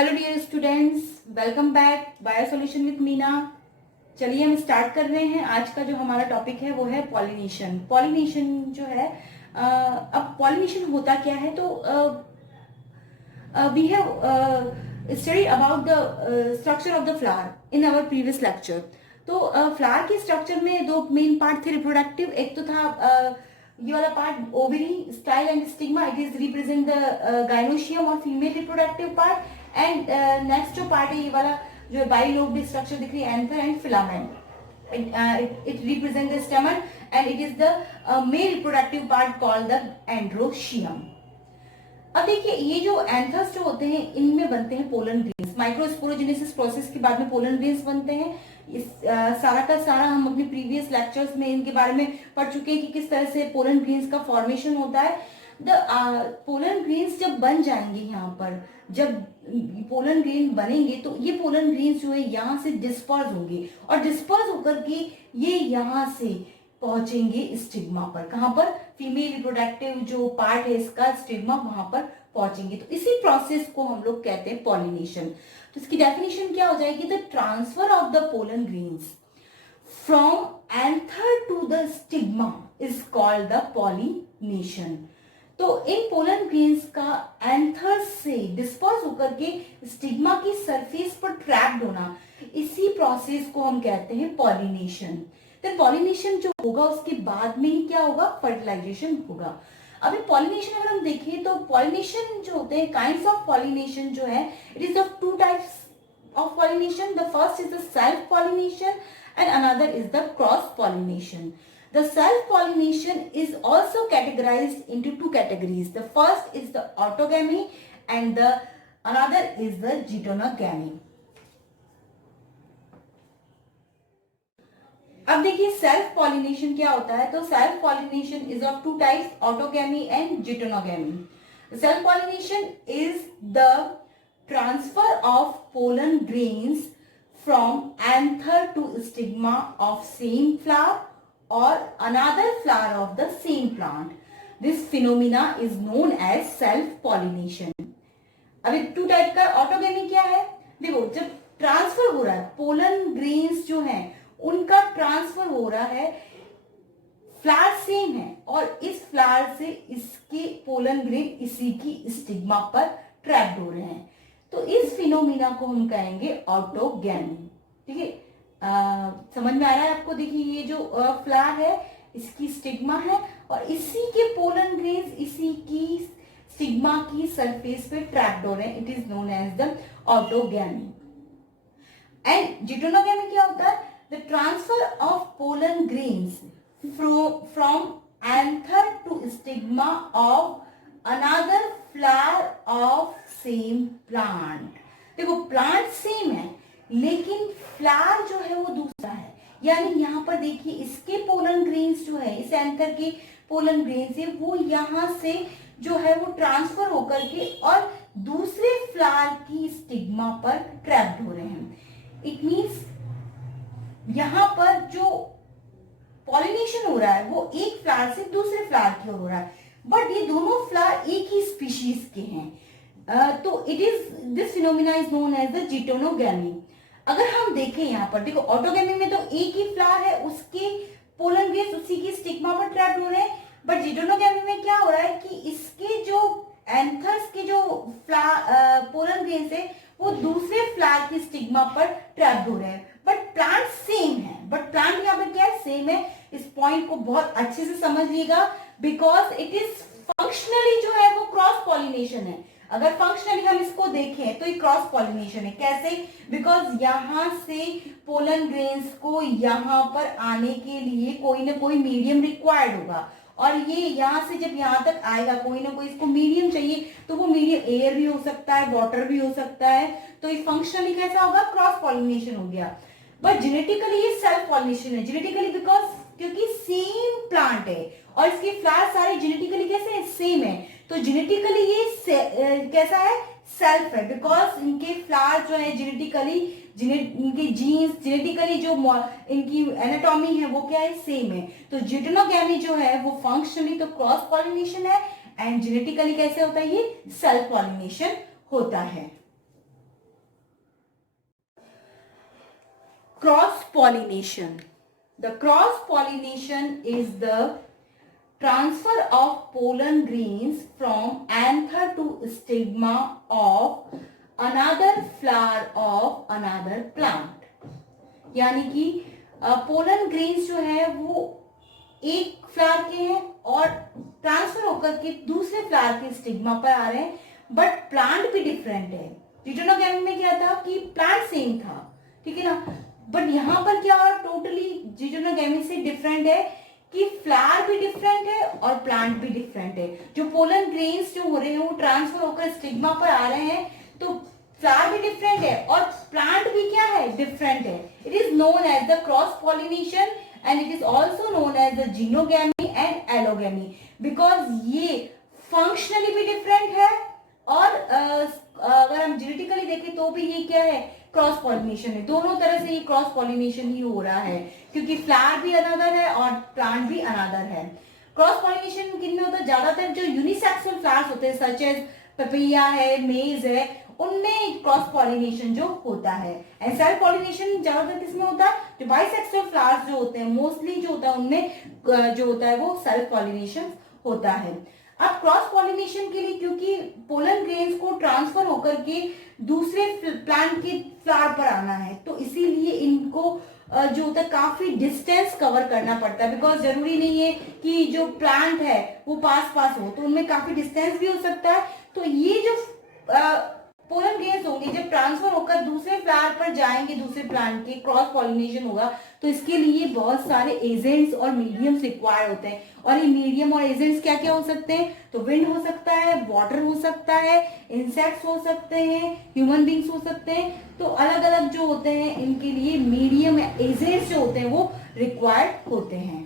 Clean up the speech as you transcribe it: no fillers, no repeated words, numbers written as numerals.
Hello dear students, welcome back bio solution with Meena. चलिए हम start कर रहे हैं। आज का जो हमारा टॉपिक है वो है पॉलिनेशन। पॉलिनेशन जो है अब पॉलिनेशन होता क्या है, तो we have study about the structure of the flower in our previous lecture. तो फ्लावर के स्ट्रक्चर में दो मेन पार्ट थे रिप्रोडक्टिव। एक तो था ये वाला part ovary, style and stigma, it is represent the gynoecium और female reproductive part. And next जो पार्ट है ये वाला जो बाइलोब्ड स्ट्रक्चर दिख रही है, anther and filament, it represents the stamen and it is the male reproductive part called the androecium। अब देखिए ये जो एंथर्स जो होते हैं इनमें बनते हैं पोलन ग्रेन्स। माइक्रोस्पोरोजेनेसिस प्रोसेस के बाद में पोलन ग्रेन्स बनते हैं। इस सारा का सारा हम अपने प्रीवियस लेक्चर्स में इनके बारे में पढ़ चुके हैं कि किस तरह से पोलन ग्रेन्स का फॉर्मेशन होता है। द पोलन ग्रेन्स जब बन जाएंगे, यहाँ पर जब पोलन ग्रेन बनेंगे तो ये पोलन ग्रेन्स जो है यहाँ से डिस्पर्स होंगे और डिस्पर्स होकर के ये यहाँ से पहुंचेंगे स्टिग्मा पर। कहां पर? फीमेल रिप्रोडक्टिव जो पार्ट है इसका स्टिग्मा वहां पर पहुंचेंगे। तो इसी प्रोसेस को हम लोग कहते हैं पॉलिनेशन। तो इसकी डेफिनेशन क्या हो जाएगी? The transfer of the pollen grains from anther to the stigma is called the pollination. तो इन पोलन ग्रेन्स का एंथर से डिस्पर्स होकर के स्टिग्मा की सरफेस पर ट्रैप्ड होना, इसी प्रोसेस को हम कहते हैं पॉलिनेशन। तो पॉलिनेशन जो होगा उसके बाद में ही क्या होगा? फर्टिलाइजेशन होगा। अभी पॉलिनेशन अगर हम देखें तो पॉलिनेशन जो होते हैं, काइंड्स ऑफ पॉलिनेशन जो है, it is of two types of pollination. The first is the self pollination and another is the cross pollination. The self pollination is also categorized into two categories. The first is the autogamy and the another is the geitonogamy. अब देखिए self pollination क्या होता है। तो self pollination is of two types, autogamy and geitonogamy. Self pollination is the transfer of pollen grains from anther to stigma of same flower or another flower of the same plant. This phenomena is known as self pollination. अभी to type का autogamy क्या है? देखो जब transfer हो रहा है, pollen grains जो हैं उनका ट्रांसफर हो रहा है, फ्लावर सेम है और इस फ्लावर से इसके पोलन ग्रेन इसी की स्टिग्मा पर ट्रैप्ड हो रहे हैं। तो इस फिनोमिना को हम कहेंगे ऑटोगैमी। ठीक है, समझ में आ रहा है आपको? देखिए ये जो फ्लावर है इसकी स्टिग्मा है और इसी के पोलन ग्रेन्स इसी की स्टिग्मा की सरफेस पे ट्रैप्ड हो रहे हैं। It is known as the autogamy. And geitonogamy क्या होता है? The transfer of pollen grains from anther to stigma of another flower of same plant. देखो प्लांट सेम है लेकिन फ्लावर जो है वो दूसरा है। यानी यहाँ पर देखिए इसके पोलन ग्रेन्स जो है, इस एंथर के पोलन ग्रेन्स है वो यहाँ से जो है वो ट्रांसफर होकर के और दूसरे फ्लावर की स्टिग्मा पर ट्रैप्ड हो रहे हैं। इट मीन्स यहाँ पर जो पॉलिनेशन हो रहा है वो एक फ्लावर से दूसरे फ्लावर की ओर हो रहा है, बट ये दोनों फ्लावर एक ही स्पीशीज के हैं। तो it is this phenomena is known as the geitonogamy. अगर हम देखें यहाँ पर, देखो ऑटोगैमी में तो एक ही फ्लावर है, उसके पोलन ग्रेन्स उसी की स्टिग्मा पर ट्रैप्ड हो रहे हैं, बट जिटोनोगैमी में क्या हो रहा है कि इसके जो एंथर्स के जो पोलन ग्रेन्स है वो दूसरे फ्लावर की स्टिग्मा पर ट्रैप्ड हो रहे हैं, बट प्लांट सेम है। बट प्लांट यहाँ पर क्या है? सेम है। इस पॉइंट को बहुत अच्छे से समझ लीजिएगा, बिकॉज इट इज फंक्शनली जो है वो क्रॉस पॉलिनेशन है। अगर फंक्शनली हम इसको देखें तो ये क्रॉस पॉलिनेशन है। कैसे? बिकॉज यहाँ से पोलन ग्रेन्स को यहाँ पर आने के लिए कोई ना कोई मीडियम रिक्वायर्ड होगा और ये यहाँ से जब यहाँ तक आएगा कोई ना कोई इसको मीडियम चाहिए, तो वो मीडियम एयर भी हो सकता है, वाटर भी हो सकता है। तो ये फंक्शनली कैसा होगा? क्रॉस पॉलिनेशन हो गया। बट जेनेटिकली ये सेल्फ पॉलिनेशन है। जेनेटिकली बिकॉज क्योंकि सेम प्लांट है और इसके फ्लावर सारे जेनेटिकली कैसे है? सेम है। तो जेनेटिकली ये कैसा है? सेल्फ है, बिकॉज इनके फ्लावर जो है जेनेटिकली, इनके जीन्स जेनेटिकली जो इनकी एनाटॉमी है वो क्या है? सेम है। तो जिटोनोगैमी जो है वो फंक्शनली तो क्रॉस पॉलिनेशन है एंड जेनेटिकली कैसे होता है? ये सेल्फ पॉलिनेशन होता है। cross pollination. The cross pollination is the transfer of pollen grains from anther to stigma of another flower of another plant. यानी कि पोलन ग्रेन्स जो है वो एक फ्लावर के हैं और ट्रांसफर होकर के दूसरे फ्लावर के स्टिग्मा पर आ रहे हैं, बट प्लांट भी डिफरेंट है. जिटोनोगैमी में क्या था कि प्लांट सेम था, ठीक है ना, बट यहाँ पर क्या हो रहा है, टोटली जिटोनोगैमी से डिफरेंट है कि फ्लावर भी डिफरेंट है और प्लांट भी डिफरेंट है. जो पोलन ग्रेन्स जो हो रहे हैं वो ट्रांसफर होकर स्टिग्मा पर आ रहे हैं, तो फ्लावर भी डिफरेंट है और प्लांट भी क्या है, डिफरेंट है. It is known as the cross pollination and it is also known as the xenogamy and allogamy, because ये फंक्शनली भी डिफरेंट है और अगर हम जेनेटिकली देखें तो भी ये क्या है, क्रॉस पॉलिनेशन है. दोनों तरह से ये क्रॉस पॉलिनेशन ही हो रहा है, क्योंकि फ्लावर भी अनदर है और प्लांट भी अनदर है. क्रॉस पॉलिनेशन किन में होता है, ज्यादातर जो यूनिसेक्सुअल फ्लावर्स होते हैं सच एज पपैया है, मेज है, उनमें क्रॉस पॉलिनेशन जो होता है. एंड सेल्फ पॉलिनेशन ज्यादातर किसमें होता है, जो बाइसेक्सुअल फ्लावर्स जो होते हैं मोस्टली जो होता है उनमें जो होता है वो सेल्फ पॉलिनेशन होता है. अब क्रॉस पॉलिनेशन के लिए क्योंकि पोलन ग्रेन्स को ट्रांसफर होकर के दूसरे प्लांट के फ्लावर पर आना है, तो इसीलिए इनको जो होता है काफी डिस्टेंस कवर करना पड़ता है, बिकॉज जरूरी नहीं है कि जो प्लांट है वो पास पास हो, तो उनमें काफी डिस्टेंस भी हो सकता है. तो ये जो पोलन ग्रेन्स होंगे जब ट्रांसफर होकर दूसरे फ्लावर पर जाएंगे, दूसरे प्लांट के क्रॉस पॉलिनेशन होगा, तो इसके लिए बहुत सारे एजेंट्स और मीडियम्स रिक्वायर्ड होते हैं. और ये मीडियम और एजेंट्स क्या क्या हो सकते हैं, तो विंड हो सकता है, वाटर हो सकता है, इंसेक्ट्स हो सकते हैं, ह्यूमन बींग्स हो सकते हैं. तो अलग अलग जो होते हैं इनके लिए मीडियम एजेंट्स जो होते हैं वो रिक्वायर्ड होते हैं.